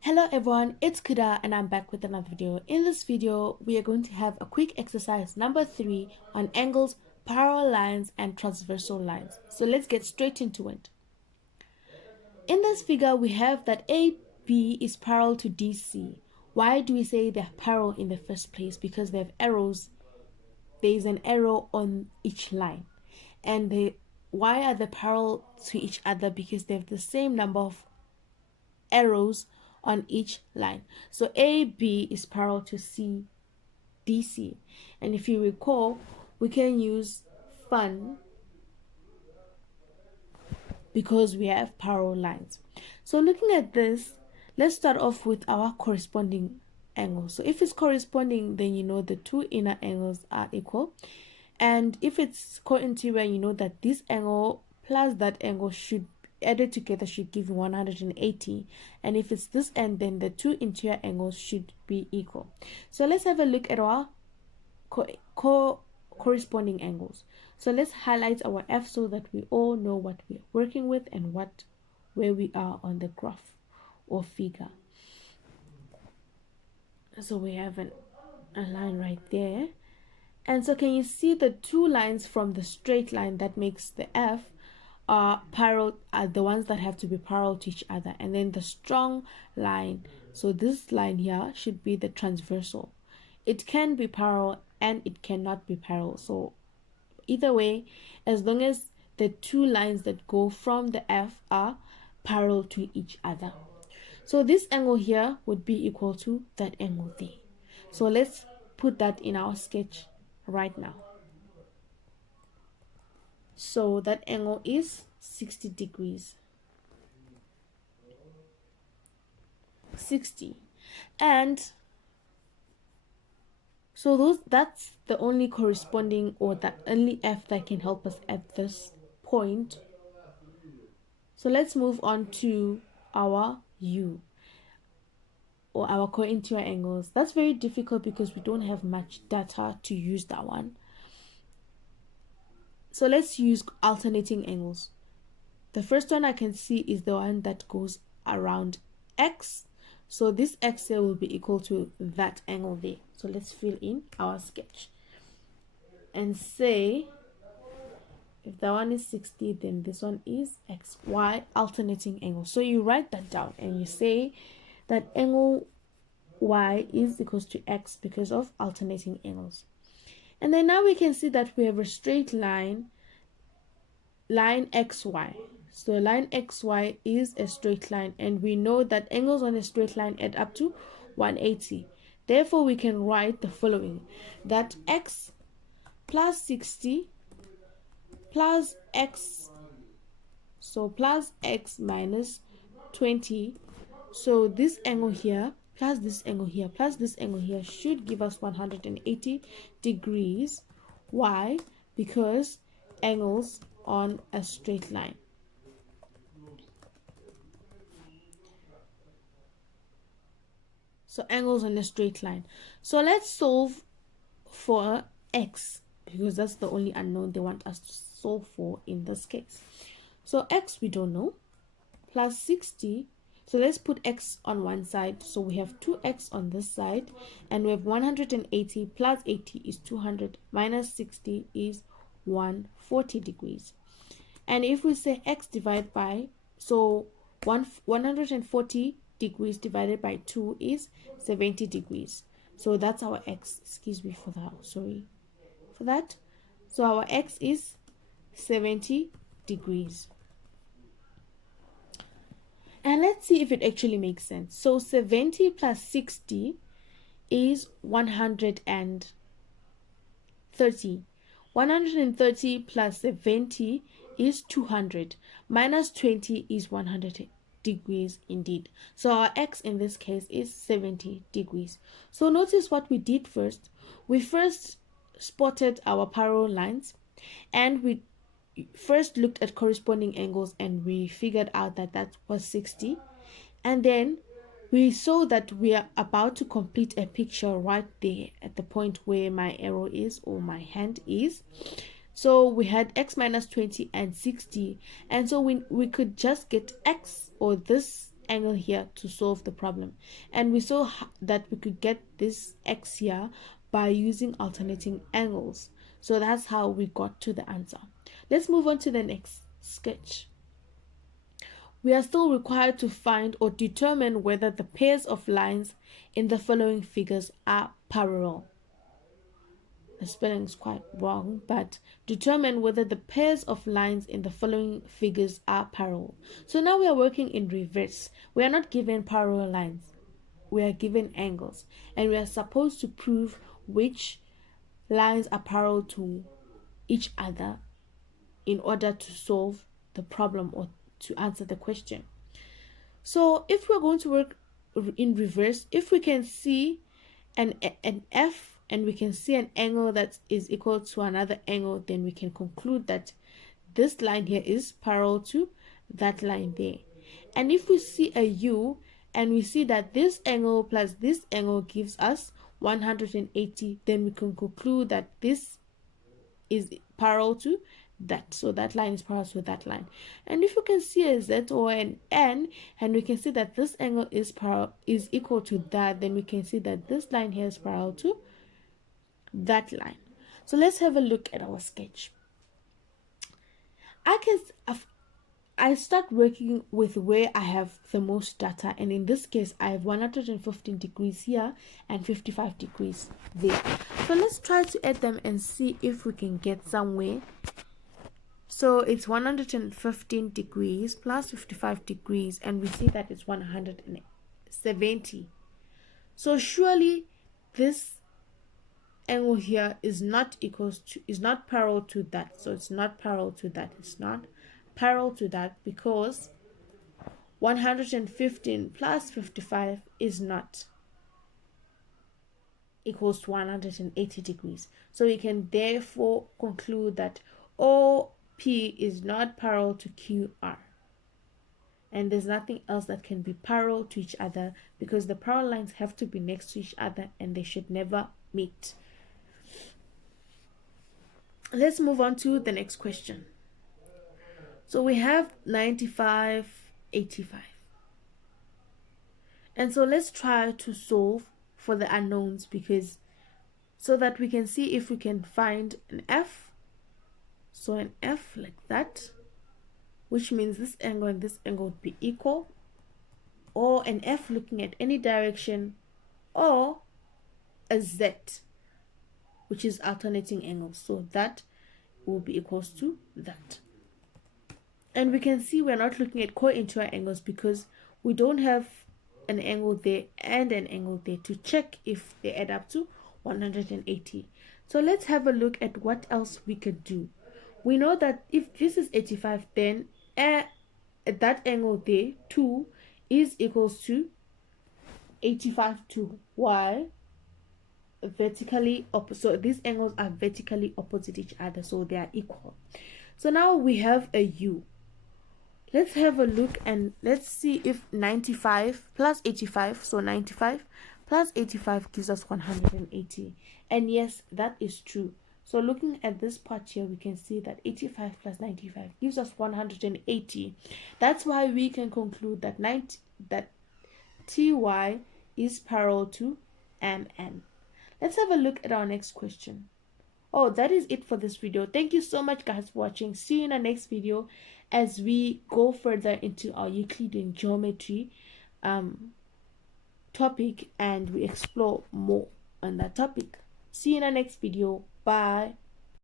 Hello everyone, it's Kuda and I'm back with another video. In this video, we are going to have a quick exercise number 3 on angles, parallel lines and transversal lines. So let's get straight into it. In this figure, we have that AB is parallel to DC. Why do we say they're parallel in the first place? Because they have arrows. There is an arrow on each line. And why are they parallel to each other? Because they have the same number of arrows on each line. So AB is parallel to DC. And if you recall, we can use fun because we have parallel lines. So looking at this, let's start off with our corresponding angles. So if it's corresponding, then you know the two inner angles are equal. And if it's co-interior, you know that this angle plus that angle should added together should give you 180, and if it's this end, then the two interior angles should be equal. So let's have a look at our corresponding angles. So let's highlight our F so that we all know what we're working with and where we are on the graph or figure. So we have a line right there, and so can you see the two lines from the straight line that makes the F are the ones that have to be parallel to each other, and then the strong line, so this line here should be the transversal. It can be parallel and it cannot be parallel, so either way, as long as the two lines that go from the F are parallel to each other. So this angle here would be equal to that angle there. So let's put that in our sketch right now. So that angle is 60 degrees. 60. And so that's the only corresponding or the only F that can help us at this point. So let's move on to our U or our co-interior angles. That's very difficult because we don't have much data to use that one. So let's use alternating angles. The first one I can see is the one that goes around X. So this X here will be equal to that angle there. So let's fill in our sketch and say if that one is 60, then this one is XY alternating angle. So you write that down and you say that angle Y is equals to X because of alternating angles. And then now we can see that we have a straight line XY. So line XY is a straight line, and we know that angles on a straight line add up to 180. Therefore, we can write the following, that X plus 60 plus X, so plus X minus 20. So this angle here plus this angle here plus this angle here should give us 180 degrees. Why? Because angles on a straight line. So angles on a straight line. So let's solve for X because that's the only unknown they want us to solve for in this case. So X we don't know, plus 60. So let's put X on one side. So we have 2X on this side, and we have 180 plus 80 is 200 minus 60 is 140 degrees. And if we say X divided by, so 140 degrees divided by 2 is 70 degrees. So that's our X. Excuse me for that. Sorry for that. So our X is 70 degrees. And let's see if it actually makes sense. So 70 plus 60 is 130. 130 plus 70 is 200. Minus 20 is 100 degrees indeed. So our X in this case is 70 degrees. So notice what we did first. We first spotted our parallel lines, and we first looked at corresponding angles, and we figured out that that was 60. And then we saw that we are about to complete a picture right there at the point where my arrow is or my hand is. So we had X minus 20 and 60, and so we could just get X or this angle here to solve the problem. And we saw that we could get this x here by using alternating angles. So that's how we got to the answer. Let's move on to the next sketch. We are still required to find or determine whether the pairs of lines in the following figures are parallel. The spelling is quite wrong, but determine whether the pairs of lines in the following figures are parallel. So now we are working in reverse. We are not given parallel lines. We are given angles, and we are supposed to prove which lines are parallel to each other in order to solve the problem or to answer the question. So if we're going to work in reverse, if we can see an F and we can see an angle that is equal to another angle, then we can conclude that this line here is parallel to that line there. And if we see a U and we see that this angle plus this angle gives us 180, then we can conclude that this is parallel to that. So that line is parallel to that line. And if you can see a Z or an N and we can see that this angle is equal to that, then we can see that this line here is parallel to that line. So let's have a look at our sketch. I start working with where I have the most data, and in this case I have 115 degrees here and 55 degrees there. So let's try to add them and see if we can get somewhere. So it's 115 degrees plus 55 degrees, and we see that it's 170. So surely this angle here is not parallel to that. So it's not parallel to that. It's not parallel to that because 115 plus 55 is not equals to 180 degrees. So we can therefore conclude that OP is not parallel to QR. And there's nothing else that can be parallel to each other because the parallel lines have to be next to each other and they should never meet. Let's move on to the next question. So we have 95, 85. And so let's try to solve for the unknowns so that we can see if we can find an F. So an F like that, which means this angle and this angle would be equal, or an F looking at any direction, or a Z, which is alternating angles. So that will be equals to that. And we can see we're not looking at co-interior angles because we don't have an angle there and an angle there to check if they add up to 180. So let's have a look at what else we could do. We know that if this is 85, then at that angle there, 2 is equals to 85 to y vertically opposite. So these angles are vertically opposite each other, so they are equal. So now we have a U. Let's have a look and let's see if 95 plus 85, so 95 plus 85 gives us 180. And yes, that is true. So looking at this part here, we can see that 85 plus 95 gives us 180. That's why we can conclude that TY is parallel to MN. Let's have a look at our next question. Oh, that is it for this video. Thank you so much guys for watching. See you in the next video as we go further into our Euclidean geometry topic and we explore more on that topic. See you in the next video. Bye.